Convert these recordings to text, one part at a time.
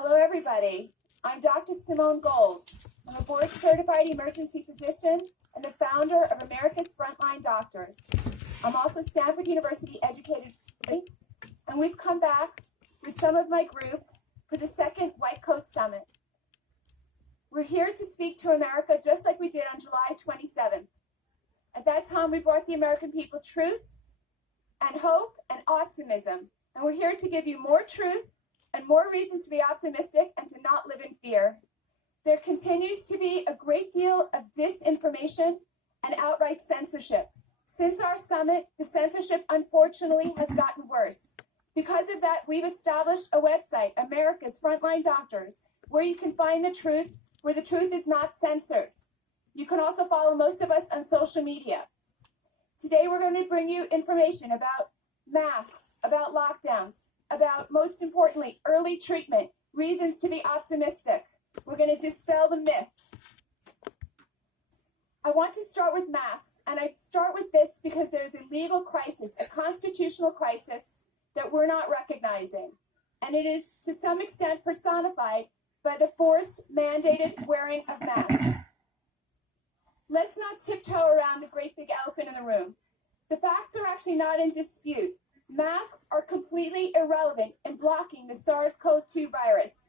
Hello, everybody. I'm Dr. Simone Gold. I'm a board-certified emergency physician and the founder of America's Frontline Doctors. I'm also Stanford University educated, and we've come back with some of my group for the second White Coat Summit. We're here to speak to America just like we did on July 27th. At that time, we brought the American people truth and hope and optimism. And we're here to give you more truth and more reasons to be optimistic and to not live in fear. There continues to be a great deal of disinformation and outright censorship. Since our summit, the censorship unfortunately has gotten worse. Because of that, we've established a website, America's Frontline Doctors, where you can find the truth, where the truth is not censored. You can also follow most of us on social media. Today, we're going to bring you information about masks, about lockdowns, about, most importantly, early treatment, reasons to be optimistic. We're going to dispel the myths. I want to start with masks, and I start with this because there's a legal crisis, a constitutional crisis that we're not recognizing. And it is, to some extent, personified by the forced, mandated wearing of masks. Let's not tiptoe around the great big elephant in the room. The facts are actually not in dispute. Masks are completely irrelevant in blocking the SARS-CoV-2 virus.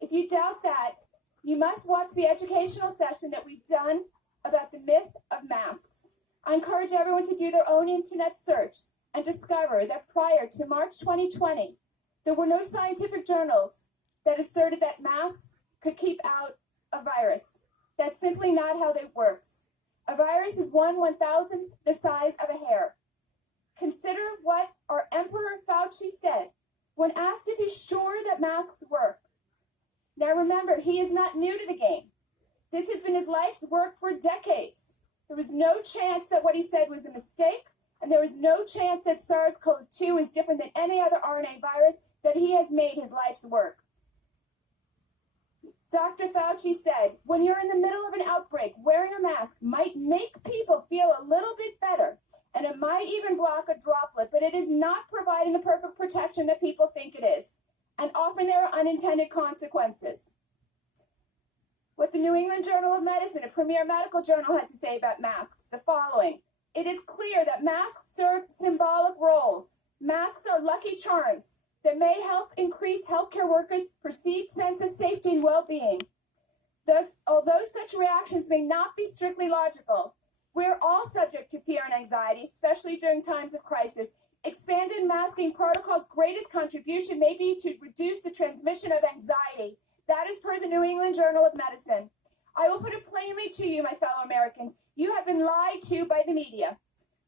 If you doubt that, you must watch the educational session that we've done about the myth of masks. I encourage everyone to do their own internet search and discover that prior to March 2020, there were no scientific journals that asserted that masks could keep out a virus. That's simply not how it works. A virus is 1/1000th the size of a hair. Consider what our Emperor Fauci said when asked if he's sure that masks work. Now remember, he is not new to the game. This has been his life's work for decades. There was no chance that what he said was a mistake, and there was no chance that SARS-CoV-2 is different than any other RNA virus that he has made his life's work. Dr. Fauci said, when you're in the middle of an outbreak, wearing a mask might make people feel a little bit better, and it might even block a droplet, but it is not providing the perfect protection that people think it is. And often there are unintended consequences. What the New England Journal of Medicine, a premier medical journal, had to say about masks, the following. It is clear that masks serve symbolic roles. Masks are lucky charms that may help increase healthcare workers' perceived sense of safety and well-being. Thus, although such reactions may not be strictly logical, we're all subject to fear and anxiety, especially during times of crisis. Expanded masking protocols' greatest contribution may be to reduce the transmission of anxiety. That is per the New England Journal of Medicine. I will put it plainly to you, my fellow Americans. You have been lied to by the media.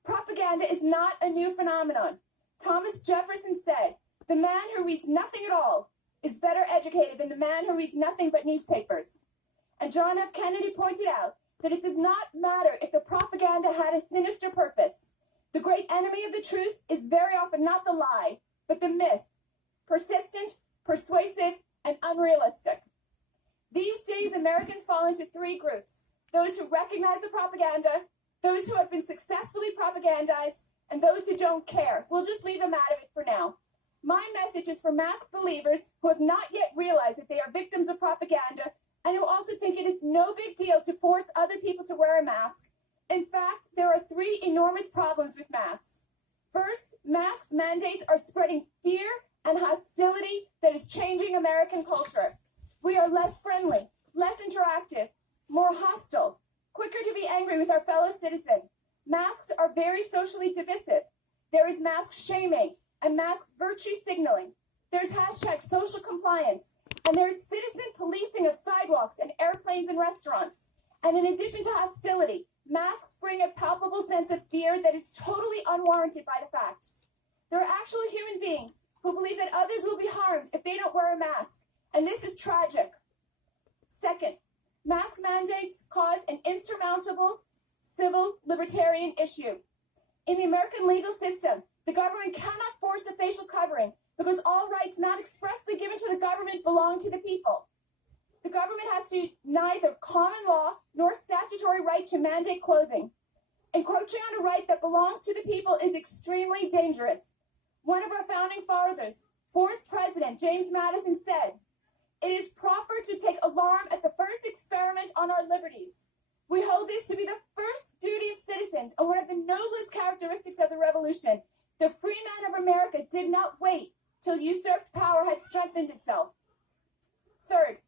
Propaganda is not a new phenomenon. Thomas Jefferson said, the man who reads nothing at all is better educated than the man who reads nothing but newspapers. And John F. Kennedy pointed out that it does not matter if the propaganda had a sinister purpose. The great enemy of the truth is very often not the lie, but the myth, persistent, persuasive, and unrealistic. These days, Americans fall into three groups: those who recognize the propaganda, those who have been successfully propagandized, and those who don't care. We'll just leave them out of it for now. My message is for mask believers who have not yet realized that they are victims of propaganda and who also think it is no big deal to force other people to wear a mask. In fact, there are three enormous problems with masks. First, mask mandates are spreading fear and hostility that is changing American culture. We are less friendly, less interactive, more hostile, quicker to be angry with our fellow citizen. Masks are very socially divisive. There is mask shaming and mask virtue signaling. There's hashtag social compliance, and there's citizen policing of sidewalks and airplanes and restaurants. And in addition to hostility, masks bring a palpable sense of fear that is totally unwarranted by the facts. There are actual human beings who believe that others will be harmed if they don't wear a mask, and this is tragic. Second, mask mandates cause an insurmountable civil libertarian issue. In the American legal system, the government cannot force a facial covering because all rights not expressly given to the government belong to the people. The government has to neither common law nor statutory right to mandate clothing. Encroaching on a right that belongs to the people is extremely dangerous. One of our founding fathers, fourth president, James Madison, said, It is proper to take alarm at the first experiment on our liberties. We hold this to be the first duty of citizens and one of the noblest characteristics of the revolution. The free men of America did not wait till usurped power had strengthened itself. Third,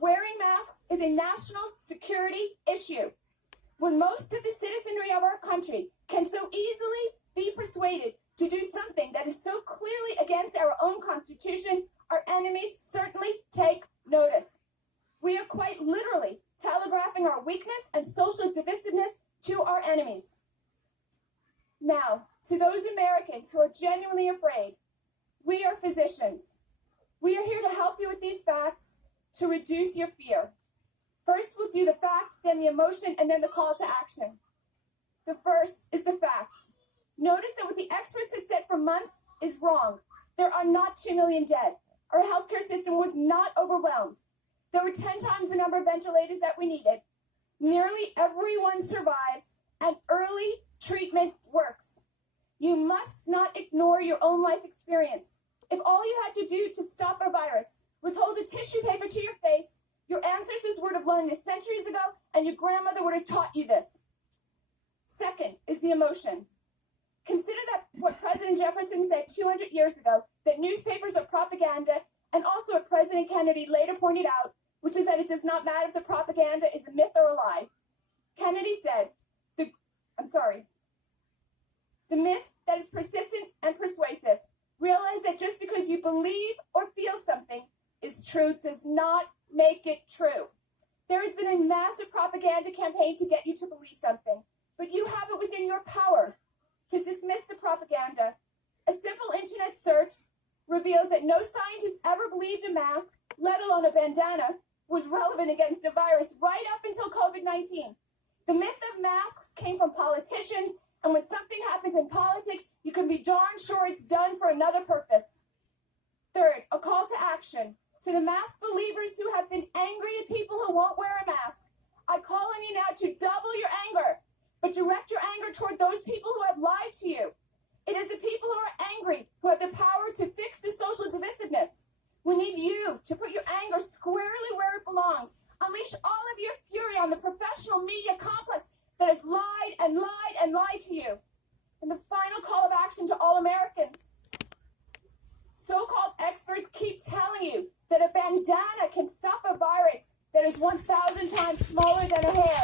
wearing masks is a national security issue. When most of the citizenry of our country can so easily be persuaded to do something that is so clearly against our own Constitution, our enemies certainly take notice. We are quite literally telegraphing our weakness and social divisiveness to our enemies. Now, to those Americans who are genuinely afraid, we are physicians. We are here to help you with these facts to reduce your fear. First, we'll do the facts, then the emotion, and then the call to action. The first is the facts. Notice that what the experts had said for months is wrong. There are not 2 million dead. Our healthcare system was not overwhelmed. There were 10 times the number of ventilators that we needed. Nearly everyone survives, and early treatment works. You must not ignore your own life experience. If all you had to do to stop a virus was hold a tissue paper to your face, your ancestors would have learned this centuries ago, and your grandmother would have taught you this. Second is the emotion. Consider that what President Jefferson said 200 years ago, that newspapers are propaganda, and also what President Kennedy later pointed out, which is that it does not matter if the propaganda is a myth or a lie. Kennedy said, the myth that is persistent and persuasive. Realize that just because you believe or feel something is true does not make it true. There has been a massive propaganda campaign to get you to believe something, but you have it within your power to dismiss the propaganda. A simple internet search reveals that no scientist ever believed a mask, let alone a bandana, was relevant against a virus right up until COVID-19. The myth of masks came from politicians, and when something happens in politics, you can be darn sure it's done for another purpose. Third, a call to action. To the mask believers who have been angry at people who won't wear a mask, I call on you now to double your anger, but direct your anger toward those people who have lied to you. It is the people who are angry who have the power to fix the social divisiveness. We need you to put your anger squarely where it belongs. Unleash all of your fury on the professional media complex that has lied and lied and lied to you. And the final call of action to all Americans. So-called experts keep telling you that a bandana can stop a virus that is 1,000 times smaller than a hair.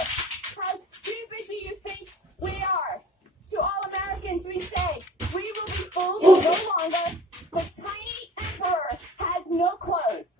How stupid do you think we are? To all Americans, we say, we will be fools no longer. The tiny emperor has no clothes.